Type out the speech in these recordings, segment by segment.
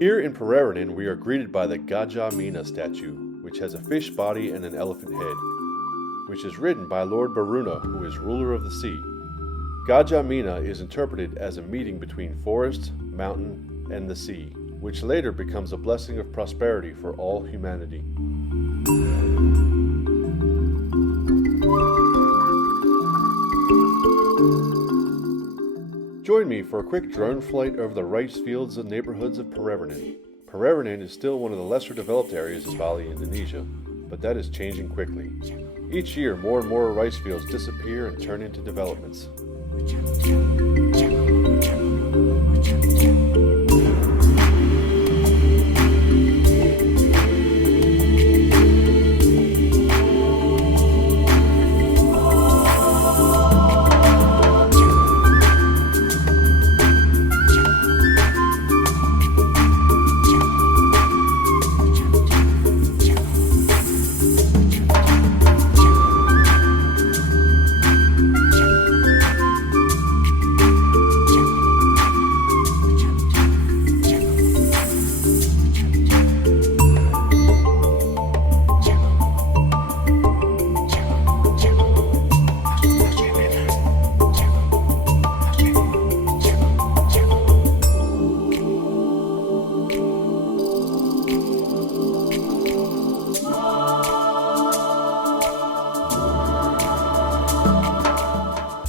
Here in Pererenan, we are greeted by the Gajah Mina statue, which has a fish body and an elephant head, which is ridden by Lord Baruna, who is ruler of the sea. Gajah Mina is interpreted as a meeting between forest, mountain, and the sea, which later becomes a blessing of prosperity for all humanity. Join me for a quick drone flight over the rice fields and neighborhoods of Pererenan. Pererenan is still one of the lesser developed areas of Bali Indonesia, but that is changing quickly. Each year, more and more rice fields disappear and turn into developments.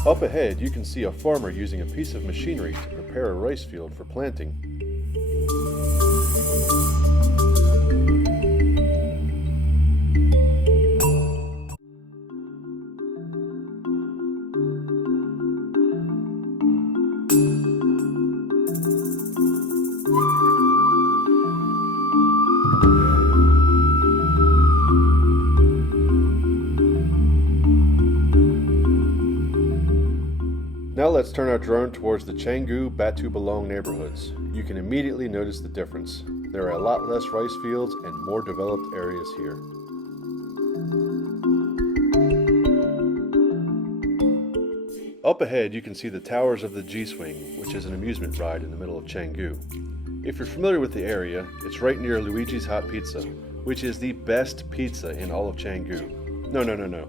Up ahead, you can see a farmer using a piece of machinery to prepare a rice field for planting. Now let's turn our drone towards the Canggu, Batu Belong neighborhoods. You can immediately notice the difference. There are a lot less rice fields and more developed areas here. Up ahead you can see the towers of the G-Swing, which is an amusement ride in the middle of Canggu. If you're familiar with the area, it's right near Luigi's Hot Pizza, which is the best pizza in all of Canggu. No.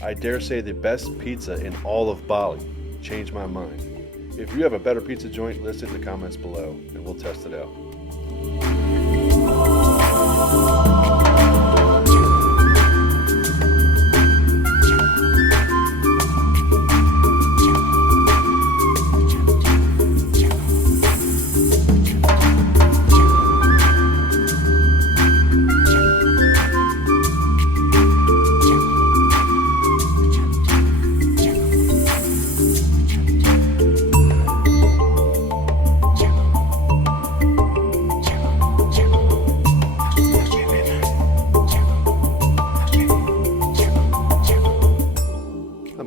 I dare say the best pizza in all of Bali. Change my mind. If you have a better pizza joint, list it in the comments below and we'll test it out.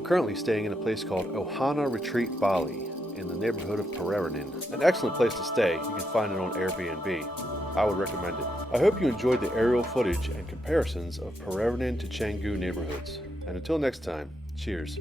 Currently staying in a place called Ohana Retreat Bali in the neighborhood of Pererenan. An excellent place to stay. You can find it on Airbnb. I would recommend it. I hope you enjoyed the aerial footage and comparisons of Pererenan to Canggu neighborhoods. And until next time, cheers.